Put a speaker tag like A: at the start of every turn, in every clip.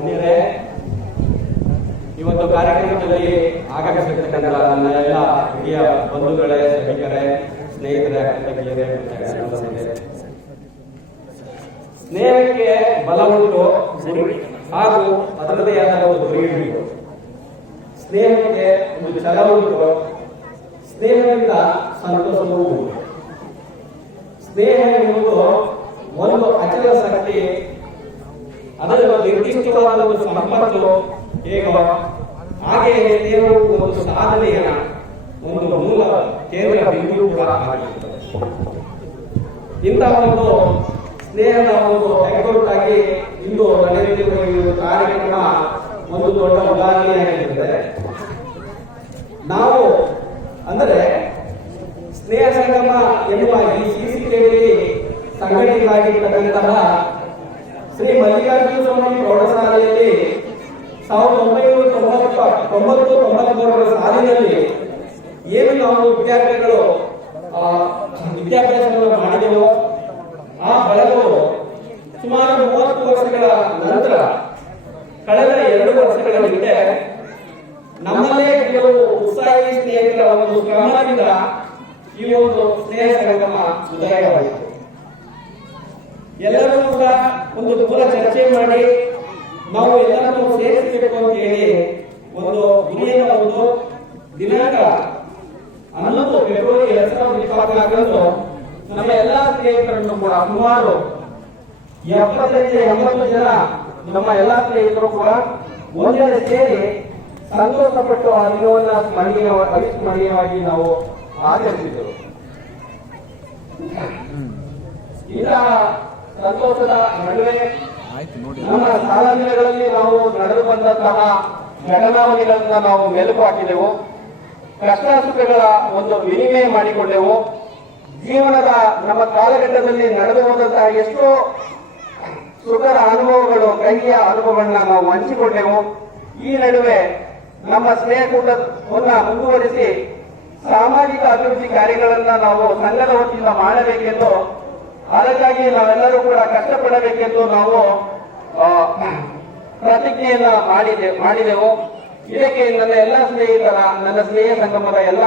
A: ಗಣ್ಯರೇ, ಇವತ್ತು ಕಾರ್ಯಕ್ರಮದಲ್ಲಿ ಆಗಮಿಸಿರ್ತಕ್ಕಂಥ ನನ್ನ ಎಲ್ಲ ಹಿರಿಯ ಬಂಧುಗಳೇ, ಸಭಿಕರೇ, ಸ್ನೇಹಿತರೇ. ಸ್ನೇಹಕ್ಕೆ ಬಲ ಉಂಟು ಹಾಗೂ ಅದರದೇ ಆದ ಒಂದು ಗುರಿ ಉಂಟು ಸ್ನೇಹಕ್ಕೆ ಒಂದು ಛಲ ಉಂಟು, ಸ್ನೇಹದಿಂದ ಸಂತೋಷವೂ ಉಂಟು ಸ್ನೇಹ ಎನ್ನುವುದು ಒಂದು ಅಚಲ ಶಕ್ತಿ ಅದರ ನಿರ್ದಿಷ್ಟವಾದ ಒಂದು ಸಂಪತ್ತು ಹೇಗೋ ಹಾಗೆಯೇ ದೇವರು ಒಂದು ಸಾಧನೆಯ ಒಂದು ಮೂಲ ಕೇಂದ್ರ ಬಿಂದು ಕೂಡ ಆಗಿರುತ್ತದೆ. ಇಂತಹ ಒಂದು ಸ್ನೇಹದ ಒಂದು ಹೆಗ್ಗೊಟ್ಟಾಗಿ ಇಂದು ನಡೆಯುತ್ತಿರುವ ಕಾರ್ಯಕ್ರಮ ಒಂದು ದೊಡ್ಡ ಉದಾಹರಣೆಯಾಗಿರುತ್ತದೆ ನಾವು ಅಂದರೆ ಸ್ನೇಹ ಸಂಗಮ ಎನ್ನುವ ಈ ಸಿಸಿಕೆಯಲ್ಲಿ ಸಂಘಟಿತರಾಗಿರ್ತಕ್ಕಂತಹ ಶ್ರೀ ಮಲ್ಲಿಕಾರ್ಜುನ ಸ್ವಾಮಿ ಪ್ರೌಢಶಾಲೆಯಲ್ಲಿ ಸಾವಿರದ ಒಂಬೈನೂರ ತೊಂಬತ್ತ ತೊಂಬತ್ತು ತೊಂಬತ್ಮೂರರ ಸಾಲಿನಲ್ಲಿ ಏನು ನಾವು ವಿದ್ಯಾರ್ಥಿಗಳು ಆ, ವಿದ್ಯಾಭ್ಯಾಸವನ್ನು ಮಾಡಿದೆವೋ ಆ ಬೆಳಕು ಸುಮಾರು ಮೂವತ್ತು ವರ್ಷಗಳ ನಂತರ ಕಳೆದ ಎರಡು ವರ್ಷಗಳ ಹಿಂದೆ ನಮ್ಮಲ್ಲೇ ಕೆಲವು ಉತ್ಸಾಹಿ ಸ್ನೇಹಿತರ ಒಂದು ಕ್ರಮದಿಂದ ಈ ಒಂದು ಸ್ನೇಹ ಸಂಗಮ ಉದಯವಾಯಿತು. ಎಲ್ಲರೂ ಕೂಡ ಒಂದು ಮೂಲ ಚರ್ಚೆ ಮಾಡಿ ನಾವು ಎಲ್ಲರನ್ನೂ ಸೇರಿಸಬೇಕು ಅಂತ ಹೇಳಿ ಒಂದು ಗುರಿಯನ್ನು ಒಂದು ದಿನಾಂಕ ಹನ್ನೊಂದು ಫೆಬ್ರವರಿ ಎರಡ್ ಸಾವಿರದ ಇಪ್ಪತ್ನಾಲ್ಕರಂದು ನಮ್ಮ ಎಲ್ಲಾ ಸ್ನೇಹಿತರನ್ನು ಕೂಡ ಸುಮಾರು ಎಪ್ಪತ್ತೈದು ಎಂಬತ್ತು ಜನ ನಮ್ಮ ಎಲ್ಲಾ ಸ್ನೇಹಿತರು ಕೂಡ ಒಂದೇ ಸೇರಿ ಸಂತೋಷಪಟ್ಟು ಆ ದಿನವನ್ನ ಸ್ಮರಣೀಯ ಅವಿಸ್ಮರಣೀಯವಾಗಿ ನಾವು ಆಚರಿಸಿದ್ದೆವು. ಇಂತಹ ಸಂತೋಷದ ನಡುವೆ ನಮ್ಮ ಶಾಲಾ ದಿನಗಳಲ್ಲಿ ನಾವು ನಡೆದು ಬಂದಂತಹ ಘಟನಾವಳಿಗಳನ್ನ ನಾವು ಮೆಲುಕು ಹಾಕಿದೆವು. ಕಷ್ಟ ಸುಖಗಳ ಒಂದು ವಿನಿಮಯ ಮಾಡಿಕೊಂಡೆವು. ಜೀವನದ ನಮ್ಮ ಕಾಲಘಟ್ಟದಲ್ಲಿ ನಡೆದು ಹೋದಂತಹ ಎಷ್ಟೋ ಸುಖದ ಅನುಭವಗಳು ಕಹಿಯ ಅನುಭವಗಳನ್ನ ನಾವು ಹಂಚಿಕೊಂಡೆವು. ಈ ನಡುವೆ ನಮ್ಮ ಸ್ನೇಹಕೂಟವನ್ನ ಮುಂದುವರಿಸಿ ಸಾಮಾಜಿಕ ಅಭಿವೃದ್ಧಿ ಕಾರ್ಯಗಳನ್ನ ನಾವು ಸಂಘದ ವತಿಯಿಂದ ಮಾಡಬೇಕೆಂದು ಅದಕ್ಕಾಗಿ ನಾವೆಲ್ಲರೂ ಕೂಡ ಕಷ್ಟಪಡಬೇಕೆಂದು ನಾವು ಪ್ರತಿಜ್ಞೆಯನ್ನ ಮಾಡಿದೆ, ಮಾಡಿದೆವು. ಇದಕ್ಕೆ ನನ್ನ ಎಲ್ಲ ಸ್ನೇಹಿತರ, ನನ್ನ ಸ್ನೇಹ ಸಂಗಮದ ಎಲ್ಲ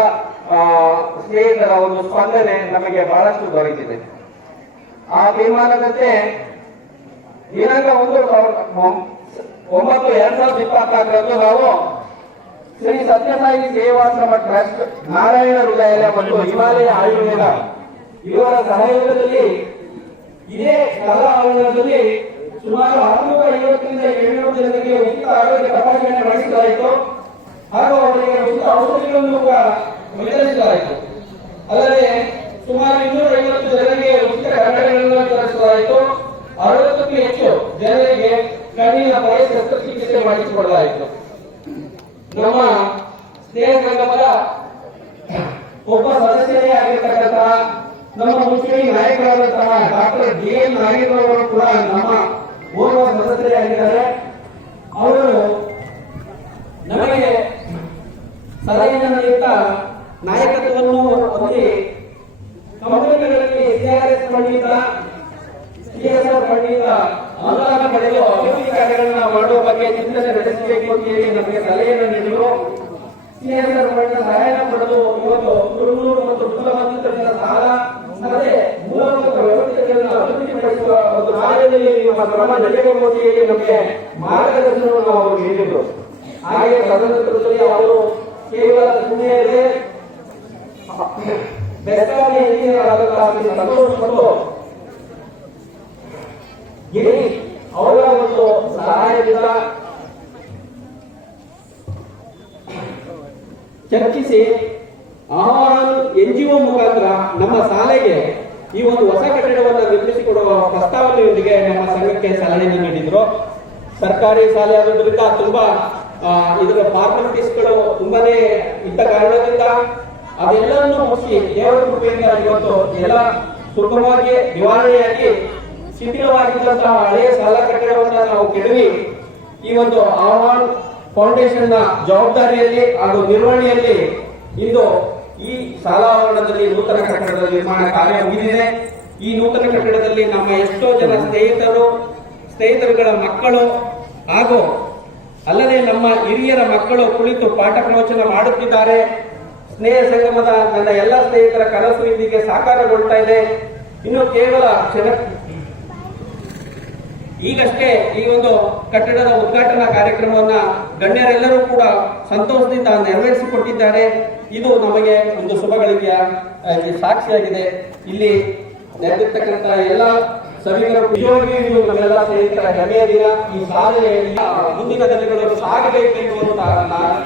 A: ಸ್ನೇಹಿತರ ಒಂದು ಸ್ಪಂದನೆ ನಮಗೆ ಬಹಳಷ್ಟು ದೊರೆತಿದೆ. ಆ ತೀರ್ಮಾನದಂತೆ ದಿನಾಂಕ ಒಂದು ಒಂಬತ್ತು ಎರಡ್ ಸಾವಿರದ ಇಪ್ಪತ್ನಾಲ್ಕರಂದು ನಾವು ಶ್ರೀ ಸತ್ಯಸಾಯಿ ಸೇವಾಶ್ರಮ ಟ್ರಸ್ಟ್ ನಾರಾಯಣ ಹೃದಯ ಮತ್ತು ಹಿಮಾಲಯ ಆಯುರ್ವೇದ ಇವರ ಸಹಯೋಗದಲ್ಲಿ ಇದೇ ಕಲಾ ಆವರಣದಲ್ಲಿ ಸುಮಾರು ಆರುನೂರ ಐವತ್ತರಿಂದ ಏಳ್ನೂರು ಜನರಿಗೆ ಉಚಿತ ಆರೋಗ್ಯ ತಪಾಸಣೆ ನಡೆಸಲಾಯಿತು ಹಾಗೂ ಅವರಿಗೆ ಉಚಿತ ಔಷಧಿಗಳನ್ನು ವಿತರಿಸಲಾಯಿತು. ಅಲ್ಲದೆ ಸುಮಾರು ಇನ್ನೂರ ಐವತ್ತು ಜನರಿಗೆ ಉಚಿತ ಕನ್ನಡಗಳನ್ನು ವಿತರಿಸಲಾಯಿತು ಅರವತ್ತಕ್ಕೂ ಹೆಚ್ಚು ಜನರಿಗೆ ಕಣ್ಣಿನ ಪೊರೆ ಶಸ್ತ್ರಚಿಕಿತ್ಸೆ ಮಾಡಿಸಿಕೊಡಲಾಯಿತು. ನಮ್ಮ ಸ್ನೇಹ ಸಂಗಮದ ಒಬ್ಬ ಸದಸ್ಯರೇ ಆಗಿರ್ತಕ್ಕಂತಹ ನಮ್ಮ ಮುಸ್ಲಿಂ ನಾಯಕರಾದಂತಹ ಡಾಕ್ಟರ್ ಡಿ ಎನ್ ನಾಗೇಂದ್ರ ಅವರು ಕೂಡ ನಮ್ಮ ಓರ್ವ ಸದಸ್ಯರಾಗಿದ್ದಾರೆ ಅವರು ನಮಗೆ ಸಲಹೆಯನ್ನು ನಾಯಕತ್ವವನ್ನು ಹೊಂದಿ ಕಂಪನಿಗಳಲ್ಲಿ ಸಿಆರ್ಎಸ್ ಪಂಡಿತ ಸಿಎಸ್ಆರ್ ಪಂಡಿತ, ಅನುದಾನ ಪಡೆದು ಅಭಿವೃದ್ಧಿ ಕಾರ್ಯಗಳನ್ನ ಮಾಡುವ ಬಗ್ಗೆ ಚಿಂತನೆ ನಡೆಸಬೇಕು ಅಂತ ಹೇಳಿ ನಮಗೆ ಸಲಹೆಯನ್ನು ನೀಡಿದರು. ಸಿಎಸ್ಆರ್ ಪಂಡಿತ ಸಹಾಯ ಪಡೆದು ಇವತ್ತು ನಿಮ್ಮ ಜೊತೆಗೆ ಮೋದಿಯಲ್ಲಿ ನಮಗೆ ಮಾರ್ಗದರ್ಶನವನ್ನು ಅವರು ನೀಡಿದರು ಹಾಗೆ ತದನಂತರದಲ್ಲಿ ಅವರು ಕೇವಲ ಸುಮ್ಮನೆ ಬೆಸ್ತಾನಿ ಇಂಜಿನಿಯರ್ ಆದಂತಹ ಸಂತೋಷ್ ಮತ್ತು ಅವರ ಒಂದು ಸಹಾಯದಿಂದ ಚರ್ಚಿಸಿ ಆಹ್ವಾನ ಎನ್ಜಿಒ ಮುಖಾಂತರ ನಮ್ಮ ಶಾಲೆಗೆ ಈ ಒಂದು ಹೊಸ ಕಟ್ಟಡವನ್ನು ನಿರ್ಮಿಸಿಕೊಡುವ ಪ್ರಸ್ತಾವನೆಯೊಂದಿಗೆ ನಮ್ಮ ಸಂಘಕ್ಕೆ ಸಲಹೆಯನ್ನು ನೀಡಿದ್ರು. ಸರ್ಕಾರಿ ಶಾಲೆ ಆಗೋದ್ರಿಂದ ತುಂಬಾ ಇದರ ಇದರ ಫಾರ್ಮಾಲಿಟೀಸ್ಗಳು ತುಂಬಾನೇ ಇದ್ದ ಕಾರಣದಿಂದ ಅದೆಲ್ಲವನ್ನು ಮುಗಿಸಿ ದೇವರ ಕೃಪೆಯಿಂದ ಇವತ್ತು ಎಲ್ಲ ಸುಗಮವಾಗಿ ನಿವಾರಣೆಯಾಗಿ ಶಿಥಿಲವಾಗಿದ್ದಂತಹ ಹಳೆಯ ಶಾಲಾ ಕಟ್ಟಡವನ್ನ ನಾವು ಕೆಡವಿ. ಈ ಒಂದು ಆಹ್ವಾನ್ ಫೌಂಡೇಶನ್ನ ಜವಾಬ್ದಾರಿಯಲ್ಲಿ ಹಾಗೂ ನಿರ್ವಹಣೆಯಲ್ಲಿ ಇಂದು ಈ ಶಾಲಾ ಆವರಣದಲ್ಲಿ ನೂತನ ಕಟ್ಟಡದ ನಿರ್ಮಾಣ ಕಾರ್ಯ ಮುಗಿದಿದೆ. ಈ ನೂತನ ಕಟ್ಟಡದಲ್ಲಿ ನಮ್ಮ ಎಷ್ಟೋ ಜನ ಸ್ನೇಹಿತರು ಸ್ನೇಹಿತರುಗಳ ಮಕ್ಕಳು ಹಾಗೂ ಅಲ್ಲದೆ ನಮ್ಮ ಹಿರಿಯರ ಮಕ್ಕಳು ಕುಳಿತು ಪಾಠ ಪ್ರವಚನ ಮಾಡುತ್ತಿದ್ದಾರೆ. ಸ್ನೇಹ ಸಂಗಮದ ನನ್ನ ಎಲ್ಲ ಸ್ನೇಹಿತರ ಕನಸು ಇಂದಿಗೆ ಸಾಕಾರಗೊಳ್ತಾ ಇದೆ. ಇನ್ನು ಕೇವಲ ಜನ ಈಗಷ್ಟೇ ಈ ಒಂದು ಕಟ್ಟಡದ ಉದ್ಘಾಟನಾ ಕಾರ್ಯಕ್ರಮವನ್ನ ಗಣ್ಯರೆಲ್ಲರೂ ಕೂಡ ಸಂತೋಷದಿಂದ ನೆರವೇರಿಸಿಕೊಟ್ಟಿದ್ದಾರೆ. ಇದು ನಮಗೆ ಒಂದು ಶುಭ ಗಳಿಗೆಯ ಆ, ಈ ಸಾಕ್ಷಿಯಾಗಿದೆ. ಇಲ್ಲಿ ನೆರೆದಿರ್ತಕ್ಕಂಥ ಎಲ್ಲ ಸಭಿಕರು ನೀವು ಹೆಮ್ಮೆಯ ದಿನ ಈ ಸಾಧನೆಯಲ್ಲಿ ಮುಂದಿನ ದಿನಗಳು ಸಾಗಬೇಕೆಂದು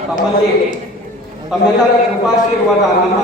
A: ತಮ್ಮಲ್ಲಿ ತಮ್ಮೆಲ್ಲರ ಕೃಪಾಶೀರ್ವಾದ ನಮ್ಮ